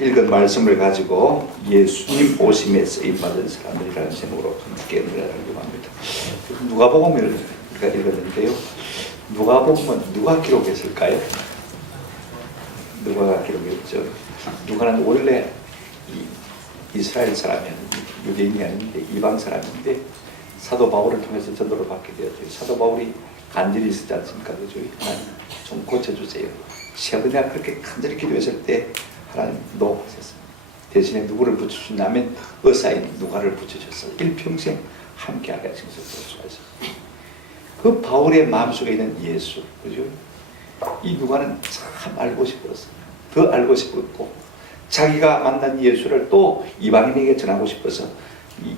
읽은 말씀을 가지고 예수님 오심에 쓰임받은 사람들이라는 제목으로 함께 은혜하려고 합니다. 누가복음을 우리가 읽었는데요. 누가복음은 누가 기록했을까요? 누가가 기록했죠. 누가는 원래 이스라엘 사람이었는데, 유대인이 아닌데 이방 사람인데 사도 바울을 통해서 전도를 받게 되었죠. 사도 바울이 간절히 있었지 않습니까? 그죠? 하나님 좀 고쳐주세요. 시아버지가 그렇게 간절히 기도했을 때 하나님 노하셨습니다. 대신에 누구를 붙여주냐면 의사인 누가를 붙여줬어요. 일평생 함께하게 하신 것을 볼 수가 있어요. 그 바울의 마음속에 있는 예수, 그죠? 이 누가는 참 알고 싶었어요. 더 알고 싶었고 자기가 만난 예수를 또 이방인에게 전하고 싶어서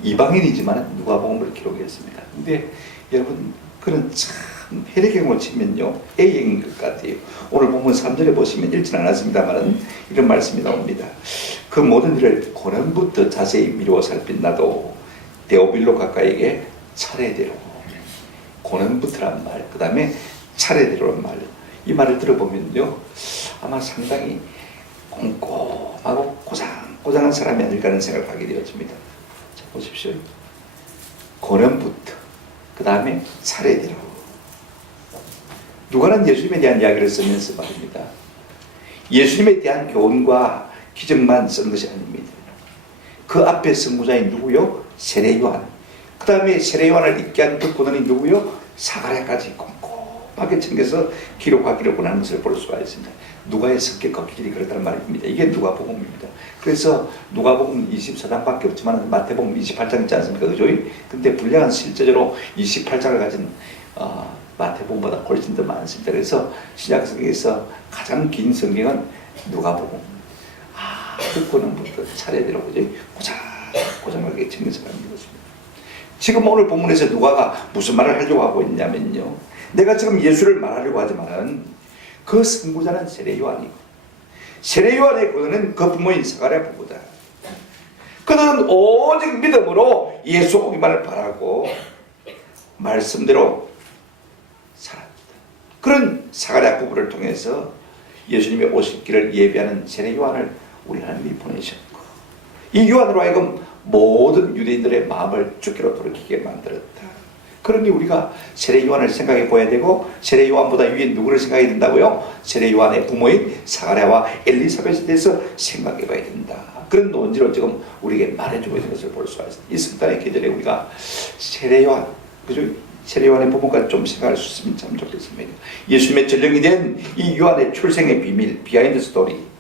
이방인이지만 누가복음을 기록했습니다. 근데 여러분 그는 참 혈액형으로 치면요 A형인 것 같아요. 오늘 본문 3절에 보시면 읽진 않았습니다만 이런 말씀이 나옵니다. 그 모든 일을 고난부터 자세히 미루어 살핀 나도 데오빌로 가까이에 차례대로 고난부터란 말, 그 다음에 차례대로란 말, 이 말을 들어보면요 아마 상당히 꼼꼼하고 고장한 사람이 아닐까 하는 생각을 하게 되었습니다. 자, 보십시오. 고난부터 그 다음에 차례대로. 누가는 예수님에 대한 이야기를 쓰면서 말입니다. 예수님에 대한 교훈과 기적만 쓴 것이 아닙니다. 그 앞에 선구자인 누구요? 세례 요한. 그 다음에 세례 요한을 있게 한 그 고난이 누구요? 사가랴까지 꼼꼼하게 챙겨서 기록하기를 원하는 것을 볼 수가 있습니다. 누가의 성격과 기질이 그렇다는 말입니다. 이게 누가복음입니다. 그래서 누가복음 24장밖에 없지만 마태복음 28장 있지 않습니까? 그죠? 근데 분량은 실제적으로 28장을 가진 마태복음보다 훨씬 더 많습니다. 그래서 신약 성경에서 가장 긴 성경은 누가복음. 듣고는부터 차례대로 그죠? 고장하게 챙겨서 가는 것입니다. 지금 오늘 본문에서 누가가 무슨 말을 하려고 하고 있냐면요. 내가 지금 예수를 말하려고 하지만은 그 선구자는 세례 요한이고 세례 요한의 그는 그 부모인 사가랴 부부다. 그들은 오직 믿음으로 예수 오기만을 바라고 말씀대로 살았다. 그런 사가랴 부부를 통해서 예수님의 오실 길을 예비하는 세례 요한을 우리 하나님이 보내셨고 이 요한으로 하여금 모든 유대인들의 마음을 주께로 돌이키게 만들었다. 그러니 우리가 세례 요한을 생각해 보아야 되고 세례 요한보다 위에 누구를 생각해야 된다고요? 세례 요한의 부모인 사가랴와 엘리사벳에 대해서 생각해 봐야 된다. 그런 논지로 지금 우리에게 말해주고 있는 것을 볼 수가 있습니다. 이 성탄의 계절에 우리가 세례 요한, 그죠? 세례 요한의 부모까지 좀 생각할 수 있으면 참 좋겠습니다. 예수님의 전령이 된 이 요한의 출생의 비밀, 비하인드 스토리,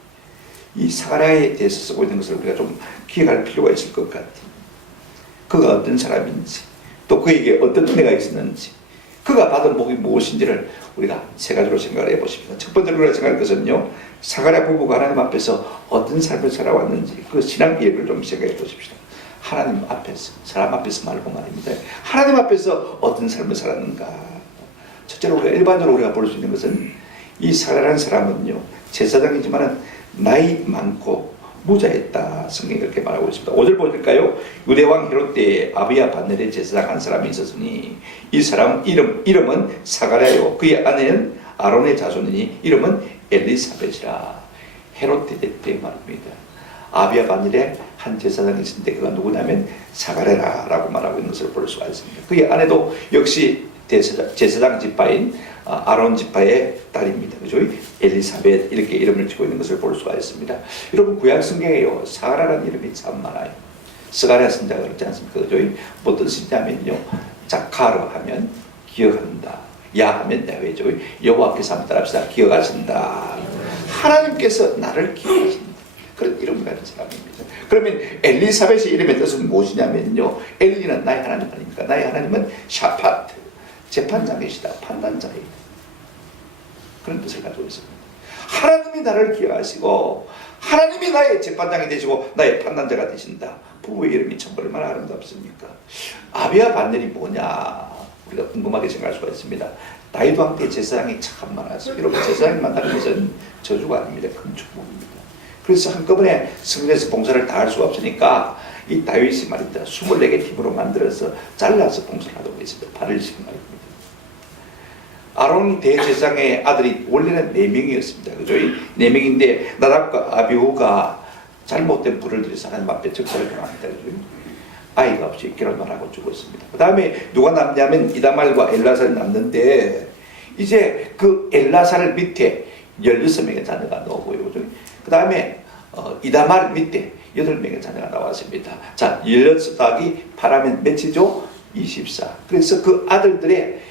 이 사가랴에 대해서 쓰고 있는 것을 우리가 좀 기억할 필요가 있을 것 같아요. 그가 어떤 사람인지, 또 그에게 어떤 은혜가 있었는지, 그가 받은 복이 무엇인지를 우리가 세 가지로 생각을 해보십니다. 첫 번째로 우리가 생각할 것은요, 사가랴 부부가 하나님 앞에서 어떤 삶을 살아왔는지 그 신앙 기획을 좀 생각해 보십시다. 하나님 앞에서, 사람 앞에서 말고 말입니다. 하나님 앞에서 어떤 삶을 살았는가. 첫째로 우리가 일반적으로 우리가 볼 수 있는 것은 이 사가랴라는 사람은요, 제사장이지만은 나이 많고 무자했다. 성경이 그렇게 말하고 있습니다. 5절 보실까요? 유대왕 헤롯 때에 아비야 반넬의 제사장 한 사람이 있었으니 이 사람 이름은 사가랴요 그의 아내는 아론의 자손이니 이름은 엘리사벳이라. 헤롯 때 말입니다. 아비야 반넬의 한 제사장이 있었는데 그가 누구냐면 사가랴라고 말하고 있는 것을 볼 수가 있습니다. 그의 아내도 역시 제사장 지파인 아론 지파의 딸입니다. 그죠? 엘리사벳 이렇게 이름을 지고 있는 것을 볼 수가 있습니다. 여러분 구약 성경에요 사가랴라는 이름이 참 많아요. 스가랴 선자가 그렇지 않습니까? 그죠? 뭐 뜻이냐면요, 자카르 하면 기억한다, 야 하면 야훼죠. 여호와께서 한번 따라합시다. 기억하신다. 하나님께서 나를 기억하신다. 그런 이름을 가진 사람입니다. 그러면 엘리사벳의 이름의 뜻은 무엇이냐면요, 엘리는 나의 하나님 아닙니까? 나의 하나님은 샤파트, 재판장이시다, 판단자이다. 그런 뜻을 가지고 있습니다. 하나님이 나를 기억하시고 하나님이 나의 재판장이 되시고 나의 판단자가 되신다. 부부의 이름이 참 얼마나 아름답습니까? 아비야 반넬이 뭐냐, 우리가 궁금하게 생각할 수가 있습니다. 다윗 왕 때 제사장이 참 많았어요. 여러분, 제사장이 만나는 것은 저주가 아닙니다. 큰 축복입니다. 그래서 한꺼번에 성전에서 봉사를 다 할 수가 없으니까 이 다윗이 말입니다, 24개 팀으로 만들어서 잘라서 봉사를 하도록 했습니다. 8일씩 말입니다. 아론 대제사장의 아들이 원래는 4명이었습니다. 그죠? 4명인데 나답과 아비후가 잘못된 불을 들여서 하나님 앞에 적사를 당합니다. 그죠? 아이가 없이 결혼하고 죽었습니다. 그 다음에 누가 남냐면 이다말과 엘라살이 남는데 이제 그 엘라살 밑에 16명의 자녀가 나오고요. 그죠? 그 다음에 이다말 밑에 8명의 자녀가 나왔습니다. 자, 16 더하기 8하면 몇이죠? 24. 그래서 그 아들들의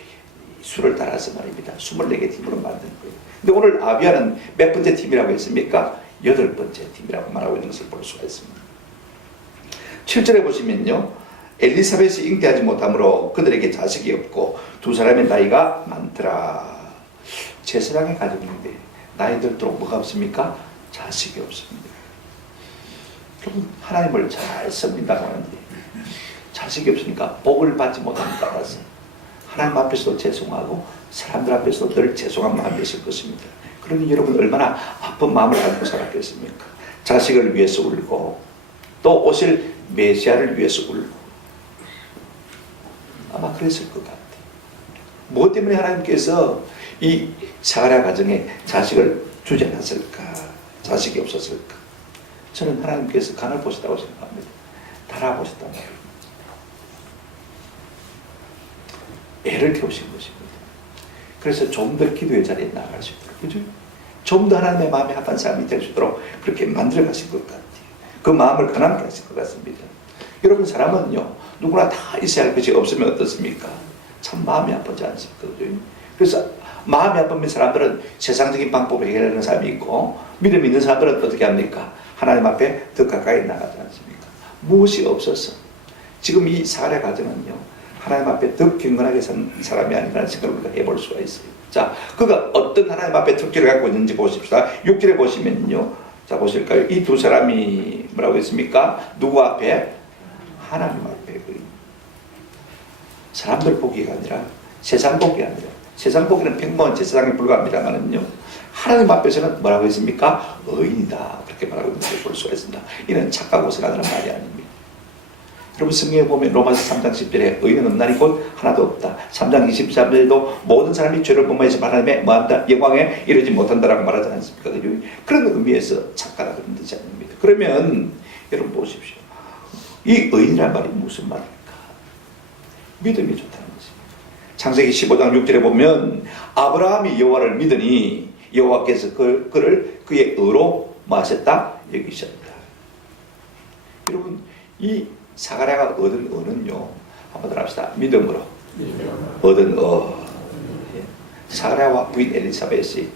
수를 따라서 말입니다, 24개 팀으로 만든 거예요. 근데 오늘 아비야는 몇 번째 팀이라고 했습니까? 8번째 팀이라고 말하고 있는 것을 볼 수가 있습니다. 7절에 보시면요, 엘리사벳이 잉태하지 못함으로 그들에게 자식이 없고 두 사람의 나이가 많더라. 제사장의 가정인데 나이 들도록 뭐가 없습니까? 자식이 없습니다. 그럼 하나님을 잘 섬긴다고 하는데 자식이 없으니까 복을 받지 못함에 따라서 하나님 앞에서도 죄송하고 사람들 앞에서도 늘 죄송한 마음이 있을 것입니다. 그러니 여러분 얼마나 아픈 마음을 안고 살았겠습니까? 자식을 위해서 울고 또 오실 메시아를 위해서 울고 아마 그랬을 것 같아요. 무엇 때문에 하나님께서 이 사가랴 가정에 자식을 주지 않았을까? 자식이 없었을까? 저는 하나님께서 간을 보셨다고 생각합니다. 달아보셨단 말이에요. 애를 키우신 것입니다. 그래서 좀 더 기도의 자리에 나아갈 수 있도록, 그죠? 좀 더 하나님의 마음에 합한 사람이 될 수 있도록 그렇게 만들어 가신 것 같아요. 그 마음을 가난케 하신 것 같습니다. 여러분, 사람은요, 누구나 다 있어야 할 것이 없으면 어떻습니까? 참 마음이 아프지 않습니까? 그죠? 그래서 마음이 아프면 사람들은 세상적인 방법으로 해결하는 사람이 있고, 믿음 있는 사람들은 어떻게 합니까? 하나님 앞에 더 가까이 나가지 않습니까? 무엇이 없어서 지금 이 사가랴 가정은요, 하나님 앞에 더 경건하게 산 사람이 아니라는 생각을 우리가 해볼 수가 있어요. 자, 그가 어떤 하나님 앞에 특기를 갖고 있는지 보십시다. 6절에 보시면요, 자 보실까요? 이 두 사람이 뭐라고 했습니까? 누구 앞에? 하나님 앞에. 사람들 보기가 아니라, 세상 보기가 아니라, 세상 보기는 평범한 제사장에 불과합니다만은요, 하나님 앞에서는 뭐라고 했습니까? 의인이다. 그렇게 말하고 있는 걸 볼 수가 있습니다. 이는 착하고 선하다는 말이 아닙니다. 여러분, 성경에 보면 로마서 3장 10절에 의인은 없나니 곧 하나도 없다. 3장 23절에도 모든 사람이 죄를 범하여서 하나님의 뭐한다? 영광에 이르지 못한다라고 말하지 않습니까? 그런 의미에서 착하다 그런 뜻이 아닙니다. 그러면 여러분 보십시오. 이 의인이란 말이 무슨 말입니까? 믿음이 좋다는 것입니다. 창세기 15장 6절에 보면 아브라함이 여호와를 믿으니 여호와께서 그를 그의 의로 마셨다 여기셨다. 여러분, 이 사가랴가 얻은 의는요, 한번 더 합시다. 믿음으로 얻은 의. 사가랴와 부인 엘리사벳이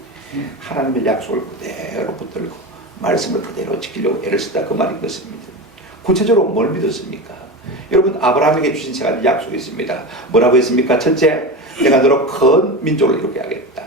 하나님의 약속을 그대로 붙들고 말씀을 그대로 지키려고 애를 쓰다 그 말인 것입니다. 구체적으로 뭘 믿었습니까? 여러분, 아브라함에게 주신 세 가지 약속이 있습니다. 뭐라고 했습니까? 첫째, 내가 너로 큰 민족을 이루게 하겠다.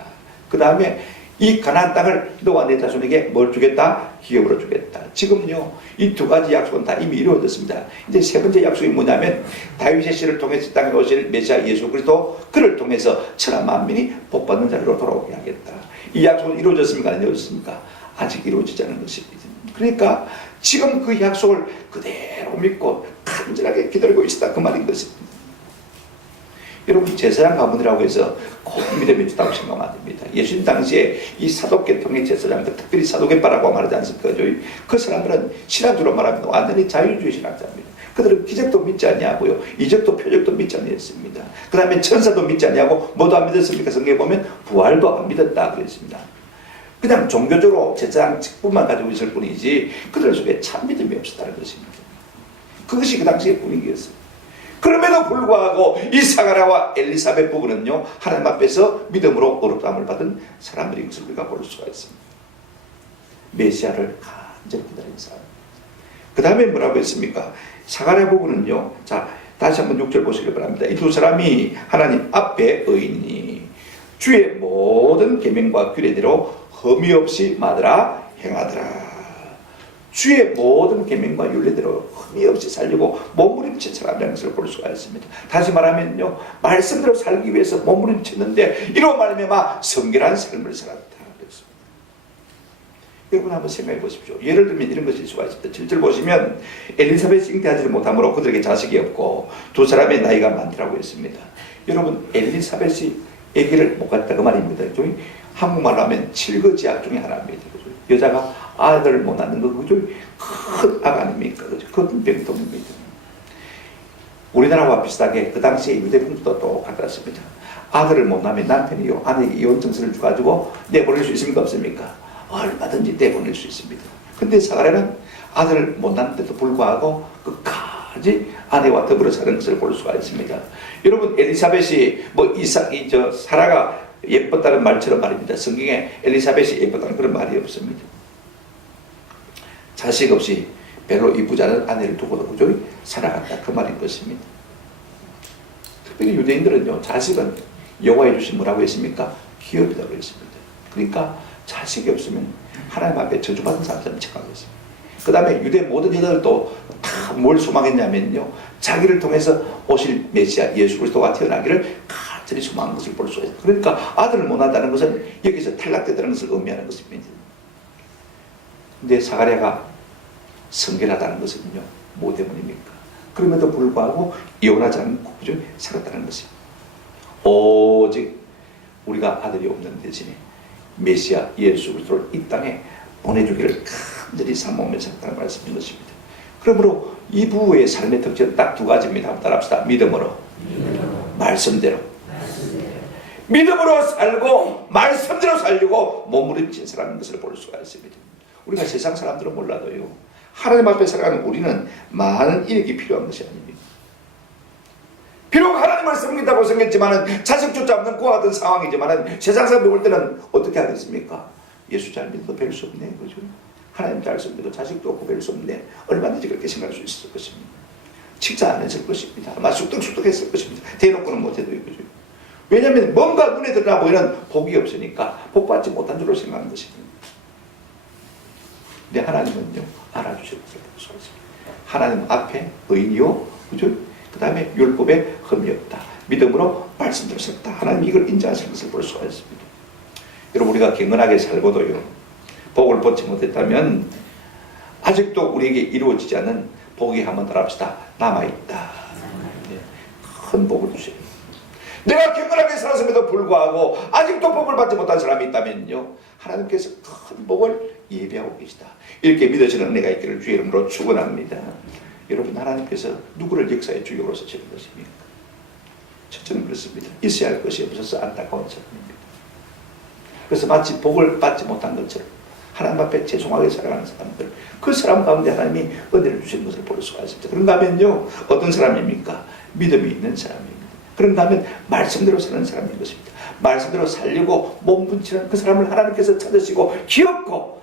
그 다음에 이 가나안 땅을 너와 내 자손에게 뭘 주겠다? 기업으로 주겠다. 지금요, 이 두 가지 약속은 다 이미 이루어졌습니다. 이제 세 번째 약속이 뭐냐면 다윗의 씨를 통해서 땅에 오실 메시아 예수 그리스도, 그를 통해서 천하 만민이 복받는 자리로 돌아오게 하겠다. 이 약속은 이루어졌습니까? 안 이루어졌습니까? 아직 이루어지지 않은 것입니다. 그러니까 지금 그 약속을 그대로 믿고 간절하게 기다리고 있다 그 말인 것입니다. 여러분, 제사장 가문이라고 해서 꼭 믿음이 좋다고 생각하면 안 됩니다. 예수님 당시에 이 사도계통의 제사장들, 특별히 사도계파라고 말하지 않습니까? 그 사람들은 신학주로 말하면 완전히 자유주의 신학자입니다. 그들은 기적도 믿지 않냐고요, 이적도 표적도 믿지 않았습니다. 그 다음에 천사도 믿지 않냐고, 뭐도 안 믿었습니까? 성경에 보면 부활도 안 믿었다 그랬습니다. 그냥 종교적으로 제사장 직분만 가지고 있을 뿐이지 그들 속에 참 믿음이 없었다는 것입니다. 그것이 그 당시의 분위기였어요. 그럼에도 불구하고 이 사가랴와 엘리사벳 부부는요, 하나님 앞에서 믿음으로 어렵다함을 받은 사람들인 것을 우리가 볼 수가 있습니다. 메시아를 간절히 기다리는 사람. 그 다음에 뭐라고 했습니까? 사가랴 부부는요, 자 다시 한번 6절 보시기 바랍니다. 이 두 사람이 하나님 앞에 의인이 주의 모든 계명과 규례대로 흠이 없이 마더라 행하더라. 주의 모든 계명과 율례대로 흠이 없이 살려고 몸부림친 사람이라는 것을 볼 수가 있습니다. 다시 말하면요, 말씀대로 살기 위해서 몸부림쳤는데 이로 말미암아 성결한 삶을 살았다 그랬습니다. 여러분 한번 생각해 보십시오. 예를 들면 이런 것일 수가 있습니다. 7절 보시면 엘리사벳이 잉태하지 못함으로 그들에게 자식이 없고 두 사람의 나이가 많더라고 했습니다. 여러분, 엘리사벳이 아기를 못 갖다 그 말입니다. 한국말로 하면 칠거지약 중에 하나입니다. 그죠? 여자가 아들을 못 낳는 거 그죠? 큰 악 아닙니까? 그죠? 큰 병통입니다. 우리나라와 비슷하게 그 당시에 유대 풍습도 똑같았습니다. 아들을 못 낳으면 남편이요, 아내에게 이혼 증서를 줘가지고 내보낼 수 있습니까? 없습니까? 얼마든지 내보낼 수 있습니다. 근데 사가랴는 아들을 못 낳는데도 불구하고 끝까지 아내와 더불어 사는 것을 볼 수가 있습니다. 여러분, 엘리사벳이 사라가 예뻤다는 말처럼 말입니다. 성경에 엘리사벳이 예뻤다는 그런 말이 없습니다. 자식 없이 별로 이쁘지 않은 아내를 두고도 그저 살아갔다 그 말인 것입니다. 특별히 유대인들은요, 자식은 여호와의 주신 뭐라고 했습니까? 기업이라고 했습니다. 그러니까 자식이 없으면 하나님 앞에 저주받은 사람처럼 착각했어요. 그 다음에 유대 모든 여자들도 다 뭘 소망했냐면요, 자기를 통해서 오실 메시아 예수 그리스도가 태어나기를 간절히 소망한 것을 볼 수가 있어요. 그러니까 아들을 못 낳았다는 것은 여기서 탈락되다는 것을 의미하는 것입니다. 근데 사가랴가 성결하다는 것은요, 뭐 때문입니까? 그럼에도 불구하고 이혼하지 않고 꾸준히 살았다는 것입니다. 오직 우리가 아들이 없는 대신에 메시아 예수 그리스도를 이 땅에 보내주기를 간절히 사모하면서 살았다는 말씀인 것입니다. 그러므로 이 부부의 삶의 특징은 딱 두 가지입니다. 한번 따라합시다. 믿음으로, 말씀대로. 믿음으로 살고 말씀대로 살려고 몸부림친 사람인 것을 볼 수가 있습니다. 우리가 세상 사람들은 몰라도요, 하나님 앞에 살아가는 우리는 많은 인력이 필요한 것이 아닙니다. 비록 하나님을 섬긴다고 생겼지만은 자식조차 없는 고아 같은 상황이지만은 세상 사람들 볼 때는 어떻게 하겠습니까? 예수 잘 믿어도 별 수 없네, 그죠? 하나님 잘 섬겨도 자식도 없고 별 수 없네. 얼마든지 그렇게 생각할 수 있을 것입니다. 칭찬 안 했을 것입니다. 아마 쑥덕쑥덕 했을 것입니다. 대놓고는 못해도, 그죠? 왜냐하면 뭔가 눈에 드러나 보이는 복이 없으니까 복받지 못한 줄로 생각하는 것입니다. 근데 하나님은요, 알아주실 것을 볼 수가 있습니다. 하나님 앞에 의인이요, 그죠? 그 다음에 율법에 흠이 없다. 믿음으로 말씀대로 살다. 하나님 이걸 인정하실 것을 볼 수가 있습니다. 여러분, 우리가 경건하게 살고도요, 복을 받지 못했다면 아직도 우리에게 이루어지지 않은 복이, 한번 따라합시다, 남아있다. 네. 큰 복을 주세요. 내가 경건하게 살았음에도 불구하고 아직도 복을 받지 못한 사람이 있다면요, 하나님께서 큰 복을 예비하고 계시다. 이렇게 믿어지는 은혜가 있기를 주의 이름으로 축원합니다. 여러분, 하나님께서 누구를 역사의 주역으로 쓰시는 것입니까? 첫째는 그렇습니다. 있어야 할 것이 없어서 안타까운 사람입니다. 그래서 마치 복을 받지 못한 것처럼 하나님 앞에 죄송하게 살아가는 사람들, 그 사람 가운데 하나님이 은혜를 주시는 것을 볼 수가 있습니다. 그런가 하면요, 어떤 사람입니까? 믿음이 있는 사람입니다. 그런가 하면 말씀대로 사는 사람인 것입니다. 말씀대로 살려고 몸부림치는 그 사람을 하나님께서 찾으시고 기업고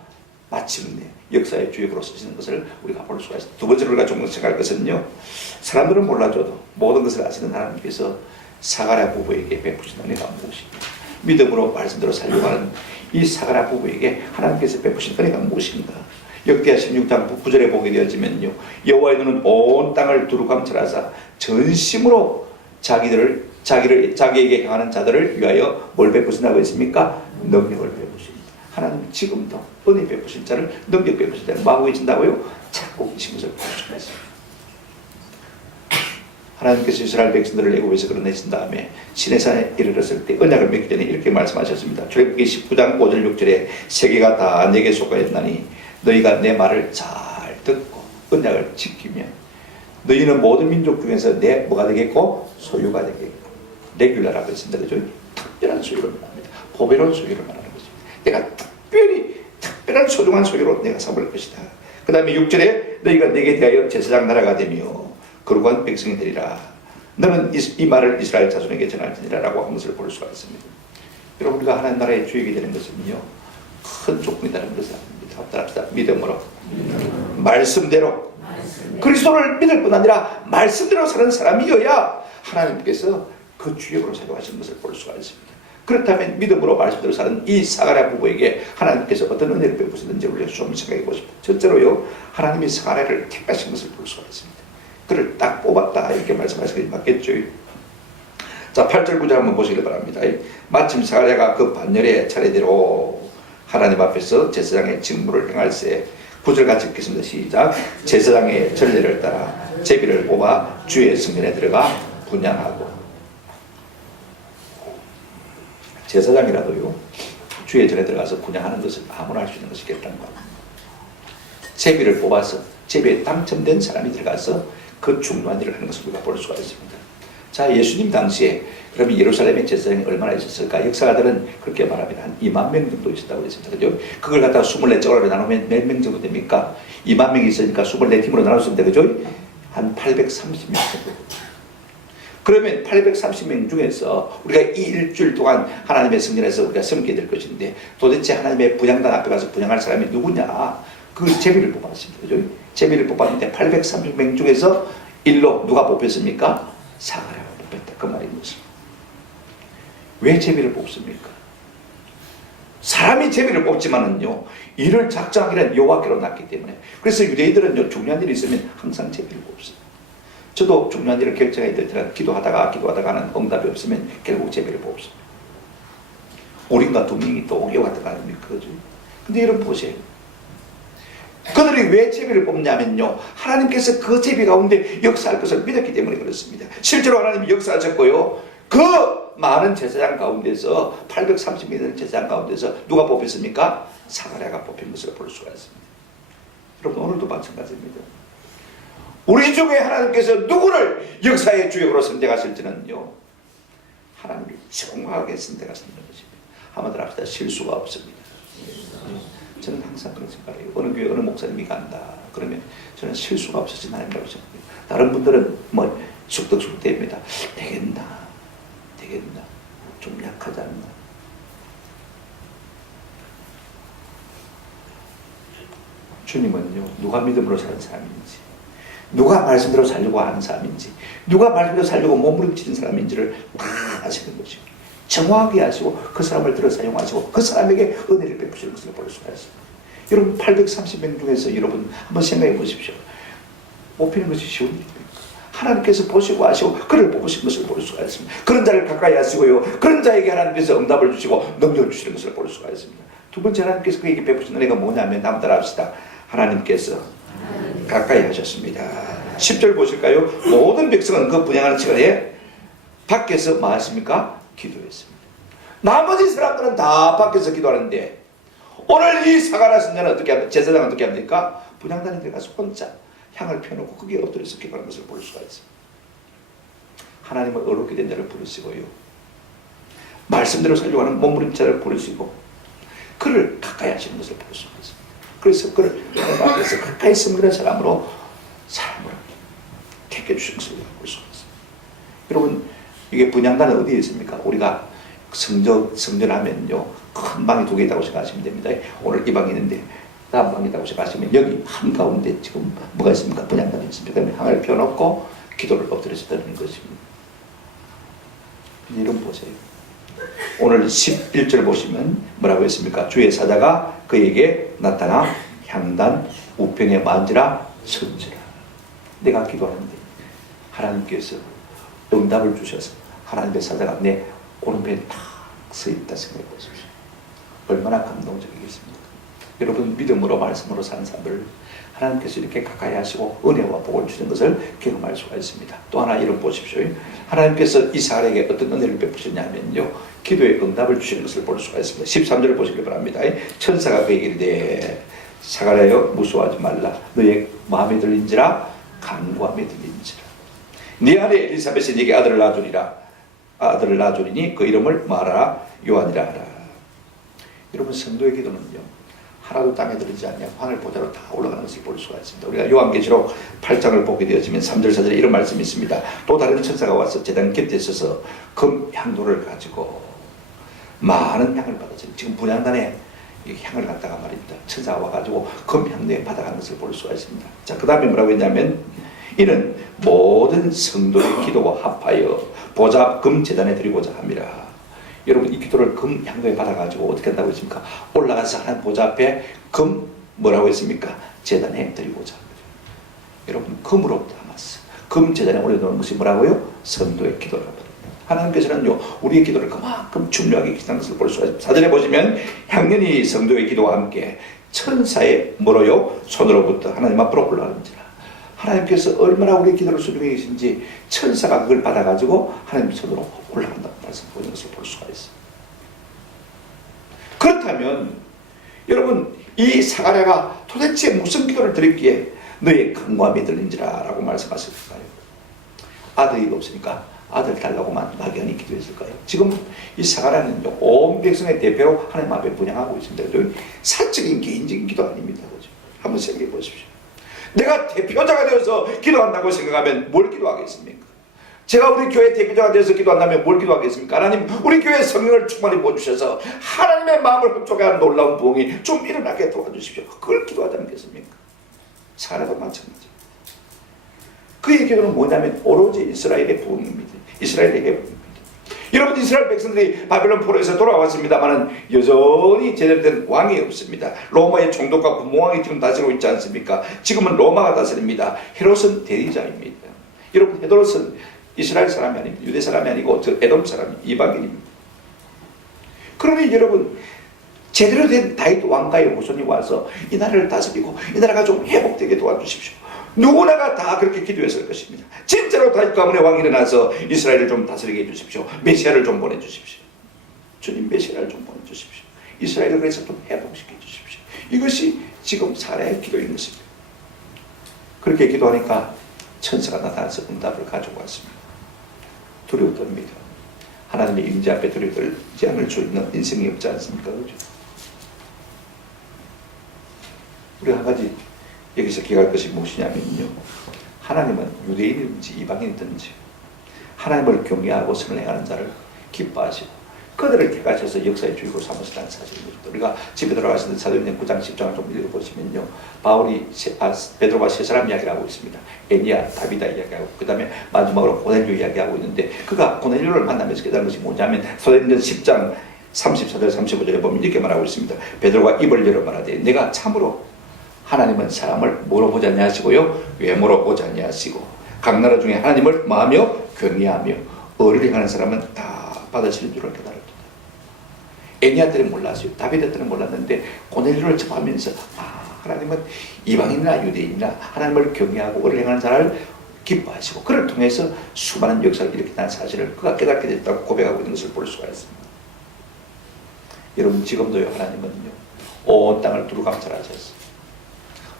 마침내 역사의 주역으로 쓰시는 것을 우리가 볼 수가 있습니다. 두 번째로 우리가 좀 생각할 것은요, 사람들은 몰라줘도 모든 것을 아시는 하나님께서 사가랴 부부에게 베푸신 은혜가 무엇입니까? 믿음으로 말씀대로 살려고 하는 이 사가랴 부부에게 하나님께서 베푸신 은혜가 무엇인가? 역대하 16장 9절에 보게 되어지면요, 여호와의 눈은 온 땅을 두루감찰하사 전심으로 자기에게 향하는 자들을 위하여 뭘 베푸신다고 했습니까? 능력을 베푸십니다. 하나님은 지금도 은혜 베푸신 자를, 능력 베푸신 자를 마구 해준다고요? 찾고 계신 것을 볼 수가 있습니다. 하나님께서 이스라엘 백성들을 애굽에서 끌어내신 다음에 시내산에 이르렀을 때 언약을 맺기 전에 이렇게 말씀하셨습니다. 출애굽기 19장 5절 6절에 세계가 다 내게 속하였나니 너희가 내 말을 잘 듣고 언약을 지키면 너희는 모든 민족 중에서 내 뭐가 되겠고? 소유가 되겠고. 레귤라라고 했습니다. 그죠? 특별한 소유를 말합니다. 보배로운 소유를 말하는 것입니다. 내가 특별한 소중한 소유로 내가 삼을 것이다. 그 다음에 6절에 너희가 내게 대하여 제사장 나라가 되며 거룩한 백성이 되리라. 너는 이 말을 이스라엘 자손에게 전할지니라 라고 한 것을 볼 수가 있습니다. 여러분, 우리가 하나님 나라의 주역이 되는 것은요, 큰 조건이라는 것을 압니다. 따라합시다. 믿음으로, 말씀대로, 그리스도를 믿을 뿐 아니라 말씀대로 사는 사람이어야 하나님께서 그 주역으로 사용하시는 것을 볼 수가 있습니다. 그렇다면 믿음으로 말씀대로 사는 이 사가랴 부부에게 하나님께서 어떤 은혜를 베푸시는지 우리가 좀 생각해 보십시오. 첫째로요, 하나님이 사가랴를 택하신 것을 볼 수가 있습니다. 그를 딱 뽑았다, 이렇게 말씀하시길 맞겠죠. 자, 8절 9절 한번 보시길 바랍니다. 마침 사가랴가 그 반열의 차례대로 하나님 앞에서 제사장의 직무를 행할세. 9절 같이 읽겠습니다. 시작. 제사장의 전례를 따라 제비를 뽑아 주의 성전에 들어가 분향하고. 제사장이라도요, 주의 전에 들어가서 분향하는 것을 아무나 할 수 있는 것이겠다는 겁니다. 제비를 뽑아서 제비에 당첨된 사람이 들어가서 그 중요한 일을 하는 것을 우리가 볼 수가 있습니다. 자, 예수님 당시에 그러면 예루살렘의 제사장이 얼마나 있었을까? 역사가들은 그렇게 말합니다. 한 2만 명 정도 있었다고 했습니다. 그죠? 그걸 갖다가 24쪽으로 나누면 몇 명 정도 됩니까? 2만 명이 있으니까 24팀으로 나눴습니다. 그죠? 한 830명 정도. 그러면 830명 중에서 우리가 이 일주일 동안 하나님의 성전에서 우리가 섬기게 될 것인데 도대체 하나님의 분향단 앞에 가서 분향할 사람이 누구냐? 그 제비를 뽑았습니다. 그죠? 제비를 뽑았는데 830명 중에서 일로 누가 뽑혔습니까? 사가랴가 뽑혔다. 그 말인 것입니다. 왜 제비를 뽑습니까? 사람이 제비를 뽑지만은요, 이를 작정하기는 여호와께로 났기 때문에. 그래서 유대인들은요, 중요한 일이 있으면 항상 제비를 뽑습니다. 저도 중요한 일을 결정해야 될 때는 기도하다가는 응답이 없으면 결국 제비를 뽑습니다. 우린가 두 명이 또 오게 왔다 가니까 그죠. 근데 여러분 보세요. 그들이 왜 제비를 뽑냐면요, 하나님께서 그 제비 가운데 역사할 것을 믿었기 때문에 그렇습니다. 실제로 하나님이 역사하셨고요, 그 많은 제사장 가운데서 830명 되는 제사장 가운데서 누가 뽑혔습니까? 사가랴가 뽑힌 것을 볼 수가 있습니다. 여러분 오늘도 마찬가지입니다. 우리 중에 하나님께서 누구를 역사의 주역으로 선택하실지는요, 하나님이 정확하게 선택하시는 것입니다. 한마디로 합시다. 실수가 없습니다. 저는 항상 그런 생각을 해요. 어느 교회 어느 목사님이 간다 그러면 저는 실수가 없으신 하나님이라고 생각해요. 다른 분들은 뭐 쑥덕쑥덕됩니다. 되겠나 좀 약하지 않나. 주님은요, 누가 믿음으로 사는 사람인지, 누가 말씀대로 살려고 하는 사람인지, 누가 말씀대로 살려고 몸부림치는 사람인지를 다 아시는 것이고, 정확하게 하시고 그 사람을 들어 사용하시고 그 사람에게 은혜를 베푸시는 것을 볼 수가 있습니다. 여러분 830명 중에서 여러분 한번 생각해 보십시오. 뽑히는 것이 쉬운 일입니까? 하나님께서 보시고 하시고 그를 뽑으신 것을 볼 수가 있습니다. 그런 자를 가까이 하시고요, 그런 자에게 하나님께서 응답을 주시고 능력을 주시는 것을 볼 수가 있습니다. 두 번째, 하나님께서 그에게 베푸신 은혜가 뭐냐면, 한번 따라 합시다. 하나님께서 가까이 하셨습니다. 10절 보실까요? 모든 백성은 그 분향하는 시간에 밖에서 뭐 하십니까? 기도했습니다. 나머지 사람들은 다 밖에서 기도하는데, 오늘 이 사가랴 선지자는 어떻게 합니까? 제사장은 어떻게 합니까? 분향단에 들어가서 혼자 향을 펴놓고 거기에 엎드려서 기도하는 것을 볼 수가 있습니다. 하나님을 어렵게 된 자를 부르시고요, 말씀대로 살려고 하는 몸부림자를 부르시고 그를 가까이 하시는 것을 볼 수가 있습니다. 그래서 그를 하나님 앞에서 가까이 섬기는 사람으로 택해주신 것을 볼 수가 있습니다. 여러분, 이게 분향단은 어디에 있습니까? 우리가 성전하면요, 큰 방이 두 개 있다고 생각하시면 됩니다. 오늘 이 방이 있는데 다음 방이 있다고 생각하시면 여기 한가운데 지금 뭐가 있습니까? 분향단이 있습니다. 그러면 향을 펴놓고 기도를 엎드려서 드리는 것입니다. 이름 보세요. 오늘 11절 보시면 뭐라고 했습니까? 주의 사자가 그에게 나타나 향단 우편에 만지라 선지라. 내가 기도하는데 하나님께서 응답을 주셔서 하나님의 사자가 내 오른편에 탁 서 있다 생각해 보십시오. 얼마나 감동적이겠습니까? 여러분, 믿음으로 말씀으로 사는 사람을 하나님께서 이렇게 가까이 하시고 은혜와 복을 주시는 것을 경험할 수가 있습니다. 또 하나 이름 보십시오. 하나님께서 이 사람에게 어떤 은혜를 베푸셨냐면요, 기도에 응답을 주시는 것을 볼 수가 있습니다. 13절을 보시기 바랍니다. 천사가 그에게 이르되 사가랴여 무서워하지 말라. 너의 마음에 들린지라 간구함에 들린지라. 네 아내 엘리사벳이 네게 아들을 낳아주리니 그 이름을 말하라 요한이라 하라. 여러분, 성도의 기도는요, 하나도 땅에 들이지 않냐 하늘 보좌로 다 올라가는 것을 볼 수가 있습니다. 우리가 요한계시록 8장을 보게 되어지면 3절 4절에 이런 말씀이 있습니다. 또 다른 천사가 와서 제단 곁에 서서 금 향로를 가지고 많은 향을 받았어요. 지금 분향단에 향을 갖다가 말입니다. 천사가 와가지고 금 향로에 받아가는 것을 볼 수가 있습니다. 자, 그 다음에 뭐라고 했냐면, 이는 모든 성도의 기도와 합하여 보좌 금 제단에 드리고자 함이라. 여러분, 이 기도를 금 향로에 받아가지고 어떻게 한다고 했습니까? 올라가서 하나님 보좌 앞에 금 뭐라고 했습니까? 제단에 드리고자 합니다. 여러분, 금으로 담았어. 금 제단에 올려놓은 것이 뭐라고요? 성도의 기도라고 합니다. 하나님께서는요, 우리의 기도를 그만큼 중요하게 기도하는 것을 볼 수가 있습니다. 사전에 보시면 향년이 성도의 기도와 함께 천사의 뭐로요? 손으로부터 하나님 앞으로 올라가는지라. 하나님께서 얼마나 우리의 기도를 수중해 계신지 천사가 그걸 받아가지고 하나님 손으로 올라간다고 말씀하는 것을 볼 수가 있습니다. 그렇다면 여러분, 이 사가랴가 도대체 무슨 기도를 드렸기에 너의 간구함이 들린지라 라고 말씀하셨을까요? 아들이 없으니까 아들 달라고만 막연히 기도했을까요? 지금 이 사가랴는요, 온 백성의 대표로 하나님 앞에 분향하고 있습니다. 사적인 개인적인 기도 아닙니다. 그죠? 한번 생각해 보십시오. 내가 대표자가 되어서 기도한다고 생각하면 뭘 기도하겠습니까? 제가 우리 교회 대표자가 되어서 기도한다면 뭘 기도하겠습니까? 하나님, 우리 교회에 성령을 충만히 부어주셔서 하나님의 마음을 흡족해 하는 놀라운 부흥이 좀 일어나게 도와주십시오. 그걸 기도하지 않겠습니까? 사라도 마찬가지. 그의 기도는 뭐냐면 오로지 이스라엘의 부흥입니다. 이스라엘에게 부흥입니다. 여러분, 이스라엘 백성들이 바벨론 포로에서 돌아왔습니다만은 여전히 제대로 된 왕이 없습니다. 로마의 총독과 부모왕이 지금 다스리고 있지 않습니까? 지금은 로마가 다스립니다. 헤롯은 대리자입니다. 여러분, 헤롯은 이스라엘 사람이 아닙니다. 유대 사람이 아니고 저 에돔 사람이 이방인입니다. 그러니 여러분, 제대로 된 다윗 왕가의 후손이 와서 이 나라를 다스리고 이 나라가 좀 회복되게 도와주십시오. 누구나가 다 그렇게 기도했을 것입니다. 진짜로 다윗 가문의 왕이 일어나서 이스라엘을 좀 다스리게 해주십시오. 메시아를 좀 보내주십시오. 주님, 메시아를 좀 보내주십시오. 이스라엘을 그래서 좀 회복시켜 주십시오. 이것이 지금 사라의 기도인 것입니다. 그렇게 기도하니까 천사가 나타나서 응답을 가지고 왔습니다. 두려웠답니다. 하나님의 임재 앞에 두려워지 않을 수 있는 인생이 없지 않습니까? 그렇죠? 우리 한 가지 여기서 기억할 것이 무엇이냐면요, 하나님은 유대인이든지 이방인이든지 하나님을 경외하고 선을 행하는 자를 기뻐하시고 그들을 택하셔서 역사의 주역으로 삼으시다는 사실입니다. 우리가 집에 돌아가시는 사도행전 9장 10장을 좀 읽어보시면요, 바울이 베드로와 세 사람 이야기를 하고 있습니다. 에니야, 다비다 이야기하고, 그 다음에 마지막으로 고넬료 이야기하고 있는데, 그가 고넬료를 만나면서 깨달은 것이 뭐냐면 사도행전 10장 34절 35절에 보면 이렇게 말하고 있습니다. 베드로가 입을 열어 말하되 내가 참으로 하나님은 사람을 뭐로 보지 아니하시고요, 외모로 보지 아니하시고 각 나라 중에 하나님을 마하며 경외하며 의를 행하는 사람은 다 받으시는 줄을 깨달았다. 에니야 때는 몰랐어요. 다비드 때는 몰랐는데 고넬료를 접하면서 하나님은 이방인이나 유대인이나 하나님을 경외하고 의를 행하는 자를 기뻐하시고 그를 통해서 수많은 역사를 일으킨다는 사실을 그가 깨닫게 됐다고 고백하고 있는 것을 볼 수가 있습니다. 여러분, 지금도요, 하나님은요, 온 땅을 두루 감찰하셨어요.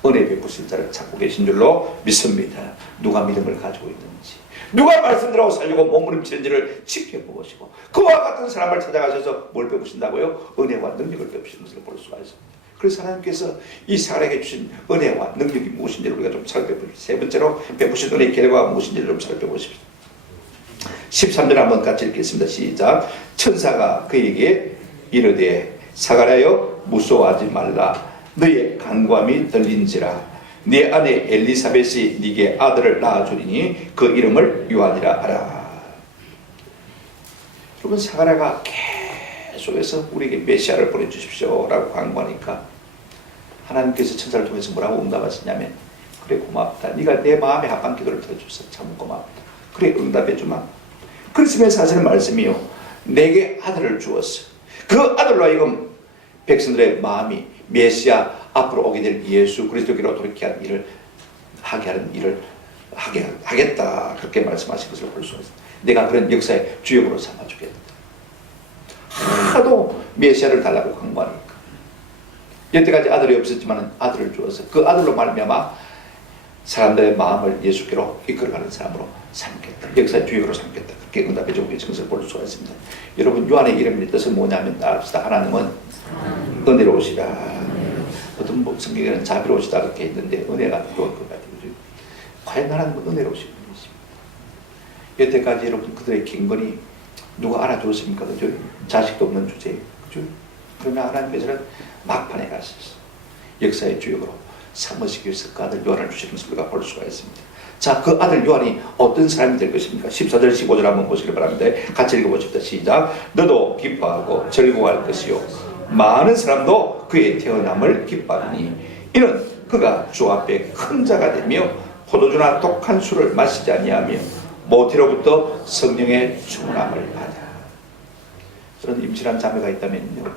은혜 베푸실 자를 찾고 계신 줄로 믿습니다. 누가 믿음을 가지고 있는지, 누가 말씀대로 살려고 몸부림치는지를 지켜보시고 그와 같은 사람을 찾아가셔서 뭘 베푸신다고요? 은혜와 능력을 베푸시는 것을 볼 수가 있습니다. 그래서 하나님께서 이 사람에게 주신 은혜와 능력이 무엇인지를 우리가 좀 살펴보십시오. 세 번째로 베푸신 은혜의 결과가 무엇인지를 좀 살펴보십시오. 13절 한번 같이 읽겠습니다. 시작. 천사가 그에게 이르되 사가랴여 무서워하지 말라. 너의 간구함이 들린지라. 네 아내 엘리사벳이 네게 아들을 낳아주리니 그 이름을 요한이라 하라. 여러분, 사가랴가 계속해서 우리에게 메시아를 보내주십시오 라고 간구하니까 하나님께서 천사를 통해서 뭐라고 응답하시냐면, 그래 고맙다. 네가 내 마음에 합한 기도를 들어줘서 참 고맙다. 그래 응답해주마. 그렇으면 사실은 말씀이요, 내게 아들을 주었어. 그 아들로 하여금 백성들의 마음이 메시아 앞으로 오게 될 예수 그리스도께로 돌이키게 하는 일을 하게 하는 일을 하겠다, 그렇게 말씀하신 것을 볼 수가 있습니다. 내가 그런 역사의 주역으로 삼아주겠다. 하도 메시아를 달라고 강구하니까 여태까지 아들이 없었지만 아들을 주어서 그 아들로 말미암아 사람들의 마음을 예수께로 이끌어가는 사람으로 삼겠다, 역사의 주역으로 삼겠다, 그렇게 응답해주고 계신 것을 볼 수가 있습니다. 여러분, 요한의 이름의 뜻은 뭐냐면 따릅시다. 하나님은 은혜로우시다. 어떤 성경에는 자비로우시다 그렇게 했는데 은혜가 좋을 것 같아요. 과연 하나님은 은혜로우신 분이십니다. 여태까지 여러분, 그들의 경건이 누가 알아주었습니까? 그죠? 자식도 없는 주제에, 그죠? 그러나 하나님께서는 막판에 가셔서 역사의 주역으로 삼으시기 위해서 그 아들 요한을 주시는 것을 우리가 볼 수가 있습니다. 자, 그 아들 요한이 어떤 사람이 될 것입니까? 14절 15절 한번 보시기 바랍니다. 같이 읽어보십시다. 시작. 너도 기뻐하고 즐거워할 것이요 많은 사람도 그의 태어남을 기뻐하니 이는 그가 주 앞에 큰 자가 되며 포도주나 독한 술을 마시지 아니하며 모태로부터 성령의 충만함을 받아. 그런 임신한 자매가 있다면요,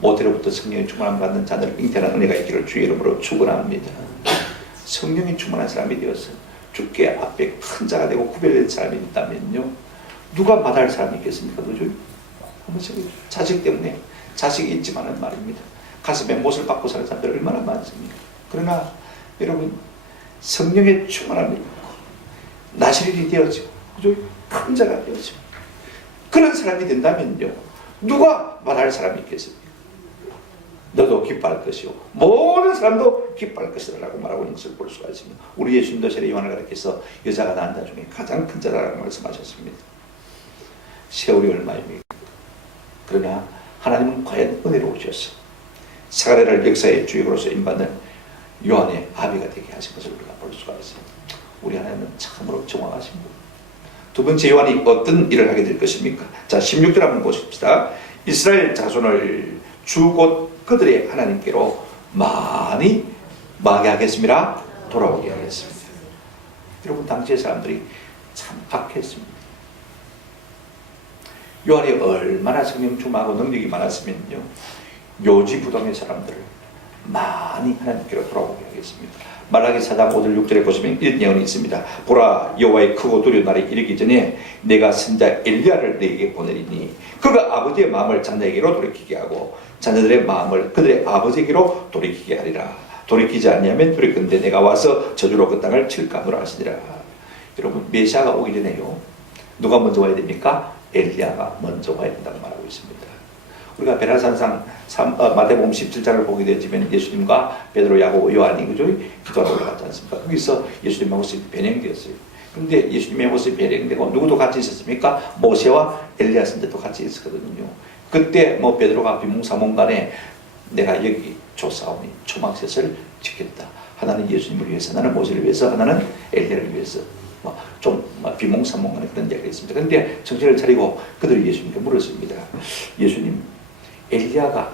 모태로부터 성령의 충만함을 받는 자들 잉태한 은혜가 있기를 주의 이름으로 축원합니다. 성령이 충만한 사람이 되어서 주께 앞에 큰 자가 되고 구별된 사람이 있다면요, 누가 마다할 사람이 있겠습니까? 그죠? 자식 때문에, 자식이 있지만은 말입니다, 가슴에 못을 받고 사는 사람들 얼마나 많습니까? 그러나 여러분, 성령의 충만함이 있고 나실이 되어지고, 그죠? 큰 자가 되어지고 그런 사람이 된다면요, 누가 말할 사람이 있겠습니까? 너도 기뻐할 것이요 모든 사람도 기뻐할 것이다 라고 말하고 있는 것을 볼 수가 있습니다. 우리 예수님도 세례 요한을 가르쳐서 여자가 낳은 자 중에 가장 큰 자라고 말씀하셨습니다. 세월이 얼마입니까? 그러나 하나님은 과연 은혜로우셔서 사가랴를 역사의 주역으로서 인받는 요한의 아비가 되게 하신 것을 우리가 볼 수가 있습니다. 우리 하나님은 참으로 정확하신 분, 두 번째 요한이 어떤 일을 하게 될 것입니까? 자, 16절 한번 보십시다. 이스라엘 자손을 주 곧 그들의 하나님께로 많이 마게 하겠습니다. 돌아오게 하겠습니다. 여러분, 당시의 사람들이 참 박했습니다. 요한이 얼마나 성령 충만하고 능력이 많았으면요, 요지부동의 사람들을 많이 하나님께로 돌아오게 하겠습니다. 말라기 4장 5절 6절에 보시면 이런 내용이 있습니다. 보라, 여호와의 크고 두려운 날이 이르기 전에 내가 선자 엘리야를 너에게 보내리니 그가 아버지의 마음을 자녀에게로 돌이키게 하고 자녀들의 마음을 그들의 아버지에게로 돌이키게 하리라. 돌이키지 않냐면 돌이킨데 내가 와서 저주로 그 땅을 칠까 하노라 하시니라. 여러분, 메시아가 오기 전에요, 누가 먼저 와야 됩니까? 엘리야가 먼저 와야 된다고 말하고 있습니다. 우리가 베라산상 마태복음 17장을 보게 되지만 예수님과 베드로, 야고보, 요한이 그죠? 기도하러 올라갔지 않습니까? 거기서 예수님의 모습이 변형되었어요. 그런데 예수님의 모습이 변형되고 누구도 같이 있었습니까? 모세와 엘리야 선지자도 같이 있었거든요. 그때 뭐 베드로가 비몽사몽간에 내가 여기 조사오니 초막셋을 지켰다. 하나는 예수님을 위해서, 하나는 모세를 위해서, 하나는 엘리야를 위해서. 좀 비몽사몽간에 그런 이야기가 있습니다. 그런데 정신을 차리고 그들이 예수님께 물었습니다. 예수님, 엘리야가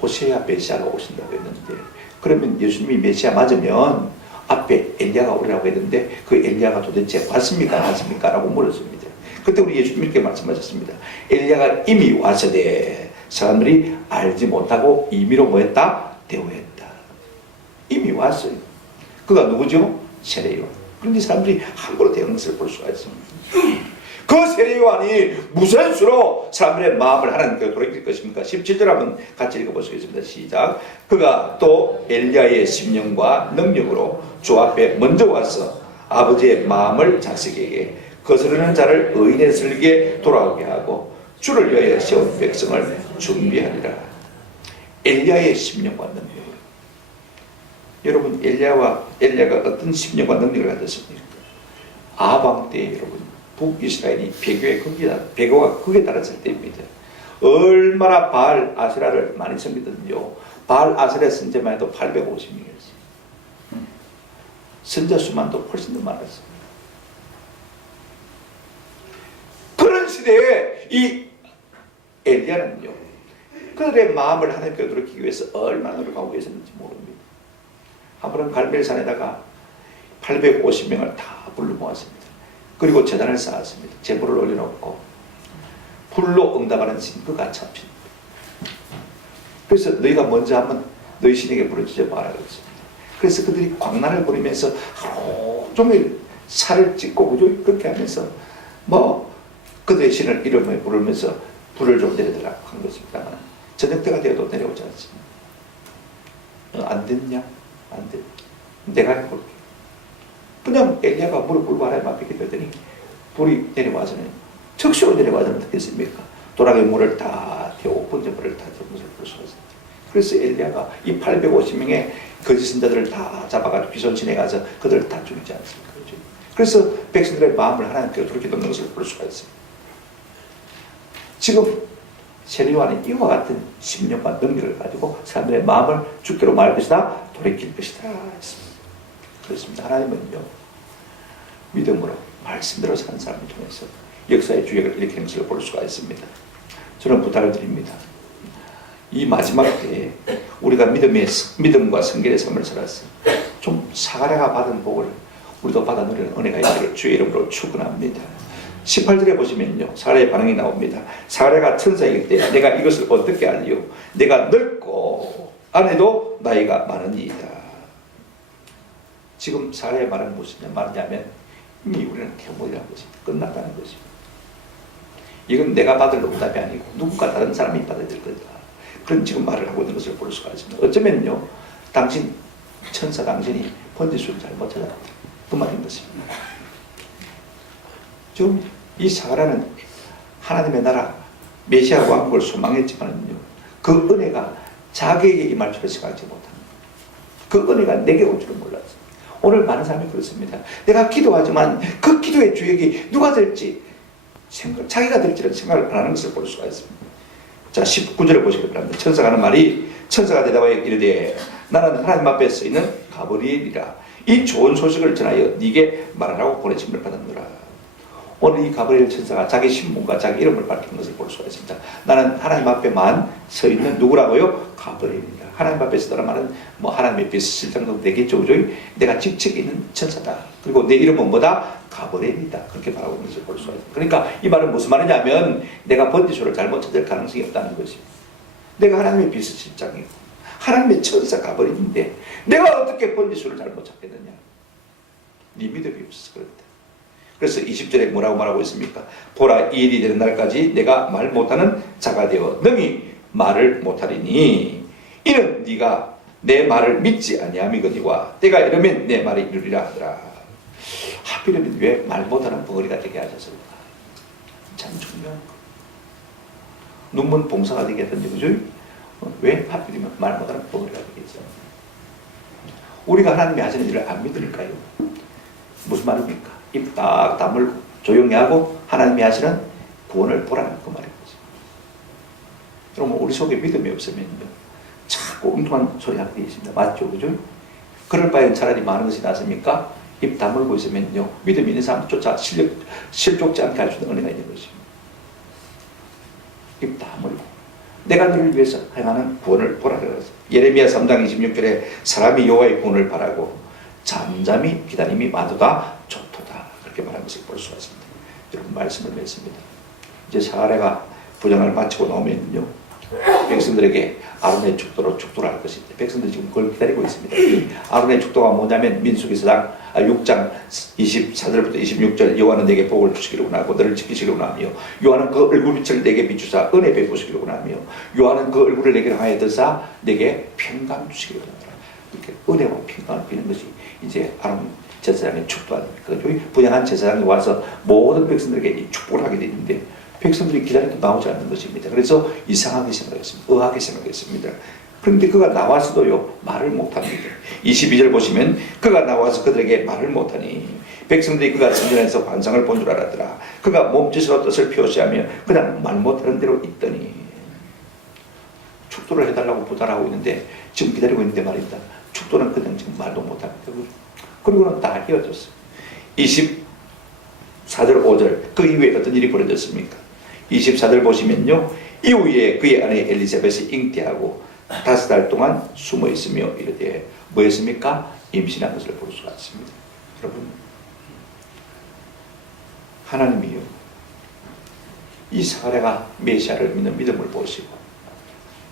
오셔야 메시아가 오신다고 했는데, 그러면 예수님이 메시아 맞으면 앞에 엘리야가 오리라고 했는데 그 엘리야가 도대체 왔습니까? 안 왔습니까? 라고 물었습니다. 그때 우리 예수님 이렇게 말씀하셨습니다. 엘리야가 이미 왔으되 사람들이 알지 못하고 임의로 뭐했다? 대우했다. 이미 왔어요. 그가 누구죠? 세례요한. 그런데 사람들이 함부로 대하는 것을 볼 수가 있습니다. 그 세례요한이 무슨 수로 사람들의 마음을 하나님께 돌이킬 것입니까? 17절 한번 같이 읽어보시겠습니다. 시작. 그가 또 엘리야의 심령과 능력으로 주 앞에 먼저 와서 아버지의 마음을 자식에게 거스르는 자를 의인의 슬기에 돌아오게 하고 주를 위하여 세운 백성을 준비하리라. 엘리야의 심령과 능력. 여러분, 엘리야가 어떤 심령과 능력을 가졌습니까? 아방 때 여러분, 북이스라엘이 배교가 극에 달했을 때입니다. 얼마나 바알 아세라를 많이 섬기던지요. 바알 아세라 선제만 해도 850명이었어요. 선자 수만도 훨씬 더 많았어요. 그런 시대에 이 엘리야는요, 그들의 마음을 하나님께 돌이키기 위해서 얼마나 노력하고 계셨는지 모릅니다. 한번 갈멜산에다가 850명을 다 불러 모았습니다. 그리고 제단을 쌓았습니다. 제물을 올려놓고 불로 응답하는 신그가 잡힙니다. 그래서 너희가 먼저 한번 너희 신에게 부르짖어 봐라 그랬습니다. 그래서 그들이 광란을 부리면서 하루 종일 살을 찢고 그렇게 하면서 뭐 그들의 신을 이름을 부르면서 불을 좀 내려달라고 한 것입니다만 저녁 때가 되어도 내려오지 않습니다. 안 됐냐? 안 돼. 내가 해볼게. 그냥 엘리야가 무릎 꿇고 하나님 앞에 기도했더니 불이 내려와서는 적시로 내려와서는 어떻게 했습니까? 도락의 물을 다 태우고 번제물을 다 태우고 것을 볼 수가 있습니다. 그래서 엘리야가 이 850명의 거짓 선자들을 다 잡아가지고 비손신에 가서 그들을 다 죽이지 않습니까? 그렇죠? 그래서 백성들의 마음을 하나님께 그렇게 넣는 것을 볼 수가 있습니다. 지금 세례요한이 이와 같은 심령과 능력을 가지고 사람들의 마음을 주께로 말 것이다, 돌이킬 것이다 했습니다. 그렇습니다. 하나님은요, 믿음으로 말씀대로 사는 사람을 통해서 역사의 주역을 일으키는 것을 볼 수가 있습니다. 저는 부탁을 드립니다. 이 마지막 때에 우리가 믿음과 성결의 삶을 살아서 좀 사가랴가 받은 복을 우리도 받아 누리는 은혜가 있기를 주의 이름으로 축원합니다. 18절에 보시면요, 사가랴의 반응이 나옵니다. 사가랴가 천사이기 때 내가 이것을 어떻게 알리요? 내가 늙고 아내도 나이가 많으니이다. 지금 사가랴의 말은 무슨 말이냐면 이미 우리는 태모이라는 것입니다. 끝났다는 것입니다. 이건 내가 받을 응답이 아니고 누군가 다른 사람이 받아야 될 거다. 그런 지금 말을 하고 있는 것을 볼 수가 있습니다. 어쩌면요, 당신 천사 당신이 번지수를 잘못 찾았다. 그 말인 것입니다. 지금 이 사가랴는 하나님의 나라 메시아 왕국을 소망했지만요, 그 은혜가 자기에게 임할 줄을 생각하지 못합니다. 그 은혜가 내게 올 줄은 몰랐어요. 오늘 많은 사람이 그렇습니다. 내가 기도하지만 그 기도의 주역이 누가 될지 자기가 될지는 생각을 안 하는 것을 볼 수가 있습니다. 자, 19절에 보시기 바랍니다. 천사가 하는 말이, 천사가 대답하여 이르되 나는 하나님 앞에 서 있는 가브리엘이라. 이 좋은 소식을 전하여 네게 말하라고 보내심을 받았노라. 오늘 이 가브리엘 천사가 자기 신분과 자기 이름을 밝힌 것을 볼 수가 있습니다. 나는 하나님 앞에만 서 있는 누구라고요? 가브리엘입니다. 하나님 앞에 서더라 말은 뭐 하나님의 빛 실장도 되겠죠, 그죠? 내가 직책 있는 천사다. 그리고 내 이름은 뭐다? 가브리엘이다. 그렇게 말하고 있는 것을 볼 수가 있습니다. 그러니까 이 말은 무슨 말이냐면 내가 번지수를 잘못 찾을 가능성이 없다는 것입니다. 내가 하나님의 빛 실장이고 하나님의 천사 가브리엘인데 내가 어떻게 번지수를 잘못 찾겠느냐? 네 믿음이 없어서 그런다. 그래서 20절에 뭐라고 말하고 있습니까? 보라, 이 일이 되는 날까지 내가 말 못하는 자가 되어 능히 말을 못하리니 이는 네가 내 말을 믿지 아니함이거니와 때가 이르면 내 말이 이루리라 하더라. 하필이면 왜 말 못하는 벙어리가 되게 하셨을까? 참 중요한 거. 눈먼 봉사가 되게 하던지, 그죠? 왜 하필이면 말 못하는 벙어리가 되겠죠? 우리가 하나님이 하시는 일을 안 믿으니까요. 무슨 말입니까? 입 딱 다물고 조용히 하고 하나님이 하시는 구원을 보라는 그 말인 거죠. 여러분, 우리 속에 믿음이 없으면요 자꾸 엉뚱한 소리 하게 되어 있습니다. 맞죠? 그죠? 그럴 바엔 차라리 많은 것이 낫습니까? 입 다물고 있으면요 믿음 있는 사람조차 실족지 않게 할 수 있는 은혜가 있는 것입니다. 입 다물고 내가 너를 위해서 행하는 구원을 보라고 했어요. 예레미야 3장 26절에 사람이 여호와의 구원을 바라고 잠잠히 기다림이 마도다 좋도다. 그렇게 말한 것을 볼 수가 있습니다. 여러분, 말씀을 맺습니다. 이제 사례가 부정을 마치고 나오면요 백성들에게 아론의 축도로 축도를 할 것인데 백성들이 지금 그걸 기다리고 있습니다. 아론의 축도가 뭐냐면 민수기 6장 24절부터 26절 여호와는 내게 복을 주시기로 하고 너를 지키시기로 하며 여호와는 그 얼굴빛을 내게 비추사 은혜 베푸시기로 하며 여호와는 그 얼굴을 내게 향하여 드사 내게 평강 주시기로 하노라. 이렇게 은혜와 평강을 비는 것이 이제 아론 제사장의 축도 아닙니까? 부양한 제사장이 와서 모든 백성들에게 이 축복을 하게 되는데 백성들이 기다려도 나오지 않는 것입니다. 그래서 이상하게 생각했습니다. 의아하게 생각했습니다. 그런데 그가 나와서도요 말을 못합니다. 22절 보시면 그가 나와서 그들에게 말을 못하니 백성들이 그가 성전에서 환상을 본 줄 알았더라. 그가 몸짓으로 뜻을 표시하며 그냥 말 못하는 대로 있더니 축도를 해달라고 부탁하고 있는데 지금 기다리고 있는데 말입니다. 축도는 그냥 지금 말도 못합니다. 그리고는 다 헤어졌어요. 24절 5절 그 이후에 어떤 일이 벌어졌습니까? 24절 보시면요 이후에 그의 아내 엘리사벳이 잉태하고 5달 동안 숨어 있으며 이르되 뭐였습니까? 임신한 것을 볼 수가 있습니다. 여러분, 하나님이요 이 사례가 메시아를 믿는 믿음을 보시고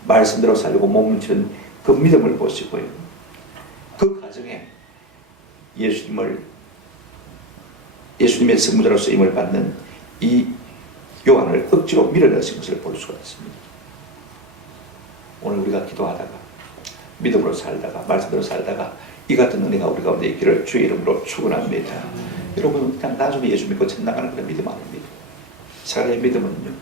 말씀대로 살고 몸을 그 믿음을 보시고요 그 가정에 예수님의 성부자로 쓰임을 받는 이 요한을 억지로 밀어넣으신 것을 볼 수가 있습니다. 오늘 우리가 기도하다가 믿음으로 살다가 말씀대로 살다가 이 같은 은혜가 우리 가운데 있기를 주의 이름으로 축원합니다. 여러분, 그냥 단순히 예수 믿고 천 나가는 그런 믿음 아닙니다. 사랑의 믿음은요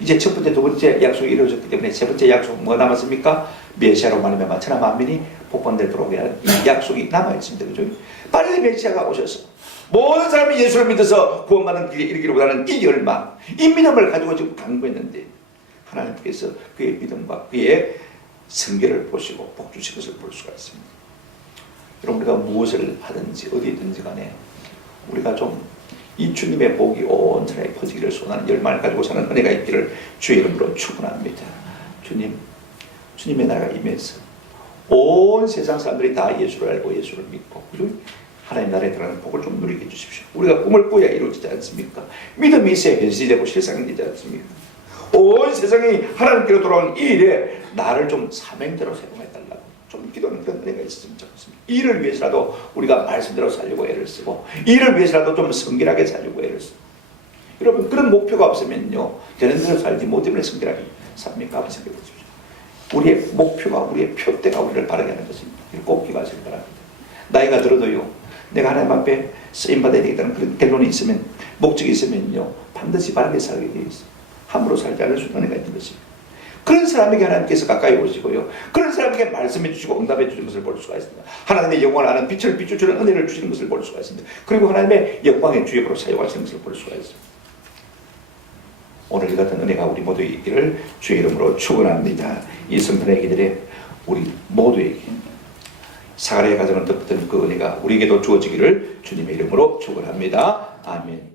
이제 첫 번째 두 번째 약속이 이루어졌기 때문에 세 번째 약속 뭐가 남았습니까? 메시아로 말미암아 천하 만민이 복권되도록 하는 이 약속이 남아있습니다. 그죠? 빨리 메시아가 오셔서 모든 사람이 예수를 믿어서 구원받는 길에 이르기로 하는 이 열망, 이 믿음을 가지고 지금 강구했는데 하나님께서 그의 믿음과 그의 성결을 보시고 복 주신 것을 볼 수가 있습니다. 여러분, 우리가 무엇을 하든지 어디든지 간에 우리가 좀 이 주님의 복이 온 세상에 퍼지기를 소원하는 열망을 가지고 사는 은혜가 있기를 주의 이름으로 축원합니다. 주님의 나라가 임해서 온 세상 사람들이 다 예수를 알고 예수를 믿고 하나님 나라에 들어가는 복을 좀 누리게 해주십시오. 우리가 꿈을 꿔야 이루어지지 않습니까? 믿음이 있어야 현실이 되고 실상이 되지 않습니까? 온 세상이 하나님께로 돌아오는 이 일에 나를 좀 사명대로 사용해달라고 좀 기도하는 그런 은혜가 있었으면 좋겠습니다. 이를 위해서라도 우리가 말씀대로 살려고 애를 쓰고 이를 위해서라도 좀 성결하게 살려고 애를 쓰고 여러분, 그런 목표가 없으면요 되는 대로 살지 못하면 성결하게 삽니까? 한번 생각해 보십시오. 우리의 목표가 우리의 표대가 우리를 바르게 하는 것입니다. 이걸 꼭 기억하시기 바랍니다. 나이가 들어도요 내가 하나님 앞에 쓰임받아야 되겠다는 그런 결론이 있으면 목적이 있으면요 반드시 바르게 살게 되어 있어요. 함부로 살지 않을 수 있는 은혜가 있는 것입니다. 그런 사람에게 하나님께서 가까이 오시고요 그런 사람에게 말씀해 주시고 응답해 주시는 것을 볼 수가 있습니다. 하나님의 영광을 아는 빛을 비추주는 은혜를 주시는 것을 볼 수가 있습니다. 그리고 하나님의 영광의 주역으로 사용하시는 것을 볼 수가 있습니다. 오늘 이 같은 은혜가 우리 모두에 있기를 주의 이름으로 축원합니다. 이 성탄의 기들에 우리 모두에게 사가랴의 가정을 덮었던 그 은혜가 우리에게도 주어지기를 주님의 이름으로 축원합니다. 아멘.